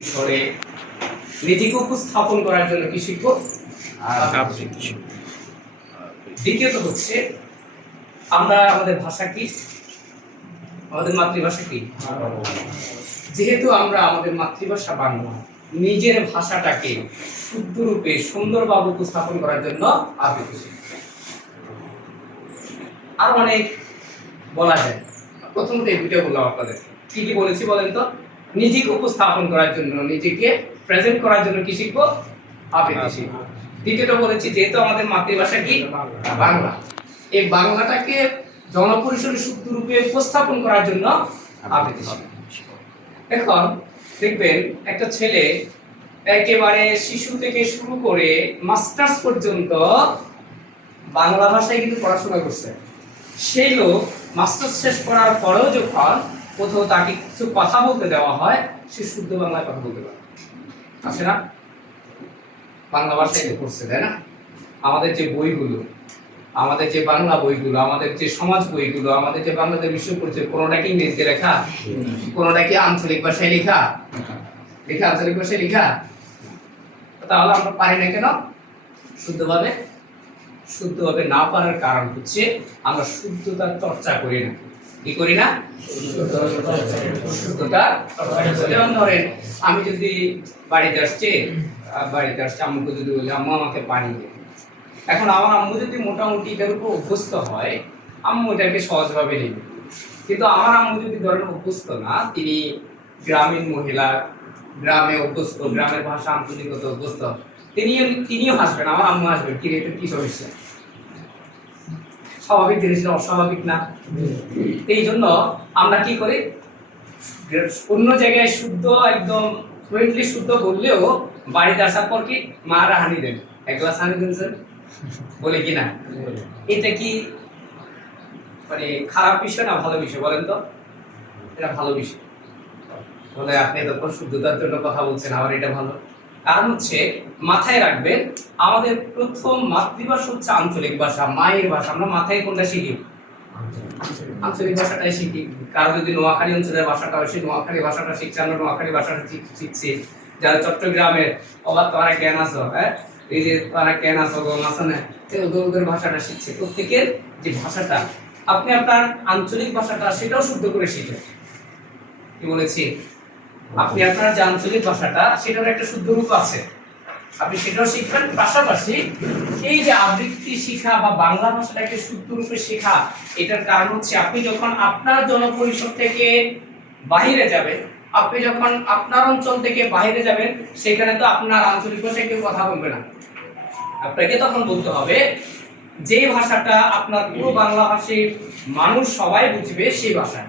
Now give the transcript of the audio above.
করে নিজেকে উপস্থাপন করার জন্য কি শিখব? দ্বিতীয়ত হচ্ছে আমরা আমাদের ভাষা কি, আমাদের মাতৃভাষা কি, যেহেতু আমরা আমাদের মাতৃভাষা বাংলা, নিজের ভাষাটাকে শুদ্ধ রূপে সুন্দরভাবে উপস্থাপন করার জন্য আবৃত্তি শিখব। আর অনেক বলা যায়, প্রথমত এই দুটো বললাম আপনাদের। কি কি বলেছি বলেন তো? নিজেকে উপস্থাপন করার জন্য, নিজেকে প্রেজেন্ট করার জন্য কি শিখবো? আবৃত্তি শিখবো। দ্বিতীয়টা বলেছি যেহেতু আমাদের মাতৃভাষা কি বাংলা, এই বাংলাটাকে জনপরিসরে শুদ্ধ রূপে উপস্থাপন করার জন্য আবৃত্তি শিখবো। এখন দেখবেন একটা ছেলে একেবারে শিশু থেকে শুরু করে মাস্টার্স পর্যন্ত বাংলা ভাষায় কিন্তু পড়াশোনা করছে। সেই লোক মাস্টার্স শেষ করার পরেও যখন কোথাও তাকে কিছু কথা বলতে দেওয়া হয়, সে শুদ্ধ বাংলায় কথা বলতে পারে, আছে না? বাংলা ভাষায় পড়ছে, তাই না? আমাদের যে বইগুলো, আমাদের যে বাংলা বইগুলো, আমাদের যে সমাজ বইগুলো, আমাদের যে বাংলাদেশ বিশ্ব পরিচয়, কোনোটা কি ইংরেজিতে লেখা, কোনোটা কি আঞ্চলিক ভাষায় লেখা, আঞ্চলিক ভাষায় লেখা। তাহলে আমরা পারি না কেন শুদ্ধভাবে? শুদ্ধভাবে না পারার কারণ হচ্ছে আমরা শুদ্ধতার চর্চা করি না। কি করি না? শুদ্ধতা। যেমন ধরেন আমি যদি বাড়িতে আসছি আম্মুকে যদি বলি আম্মু আমাকে পানি দে, এখন আমার আম্মু যদি মোটামুটি এটার উপর অভ্যস্ত হয়, আম্মু এটাকে সহজভাবে নেবে। কিন্তু আমার আম্মু যদি ধরেন অভ্যস্ত না, তিনি গ্রামীণ মহিলা, গ্রামে অভ্যস্ত, গ্রামের ভাষা আঞ্চলিকতা অভ্যস্ত, তিনিও হাসবেন, আমার আম্মু হাসবেন, কি রে কি সমস্যা? স্বাভাবিক জিনিসটা অস্বাভাবিক না। এই জন্য আমরা কি করি, অন্য জায়গায় শুদ্ধ একদম ফ্লুয়েন্টলি শুদ্ধ বললেও বাড়িতে আসার পর কি মারা হানি দেন, এক গ্লাস হানি দেন স্যার, বলে কি না? এটা কি মানে খারাপ বিষয় না ভালো বিষয় বলেন তো? এটা ভালো বিষয়। বলে আপনি তখন শুদ্ধতার জন্য কথা বলছেন, আবার এটা ভালো। কারণ হচ্ছে মাথায় রাখবেন, আমাদের প্রথম মাতৃভাষা হচ্ছে আঞ্চলিক ভাষা, মায়ের ভাষা। আমরা মাথায় কোনটা শিখি? আঞ্চলিক ভাষাটাই শিখি। কারো যদি নোয়াখালী অঞ্চলের ভাষাটা হয়, সেই নোয়াখালী ভাষাটা শিখছে, আমরা নোয়াখালী ভাষাটা শিখছি। যারা চট্টগ্রামের অবাক তারা জ্ঞান আছো, হ্যাঁ এই যে তারা জ্ঞান আছো মাসানে, ওদের ভাষাটা শিখছে। প্রত্যেকের যে ভাষাটা, আপনি আপনার আঞ্চলিক ভাষাটা সেটাও শুদ্ধ করে শিখেন। কি বলেছি? আপনি আপনার যে আঞ্চলিক ভাষাটা সেটার একটা শুদ্ধ রূপ আছে, আপনি সেটাও শিখবেন। পাশাপাশি এই যে আবৃত্তি শেখা বা বাংলা ভাষাটাকে শুদ্ধ রূপে শেখা, এটার কারণ হচ্ছে আপনি যখন আপনার জনপরিসর থেকে বাহিরে যাবেন, আপনি যখন আপনার অঞ্চল থেকে বাহিরে যাবেন, সেখানে তো আপনার আঞ্চলিক ভাষায় কেউ কথা বলবে না। আপনাকে তখন বলতে হবে যে ভাষাটা আপনার পুরো বাংলা ভাষী মানুষ সবাই বুঝবে, সেই ভাষা।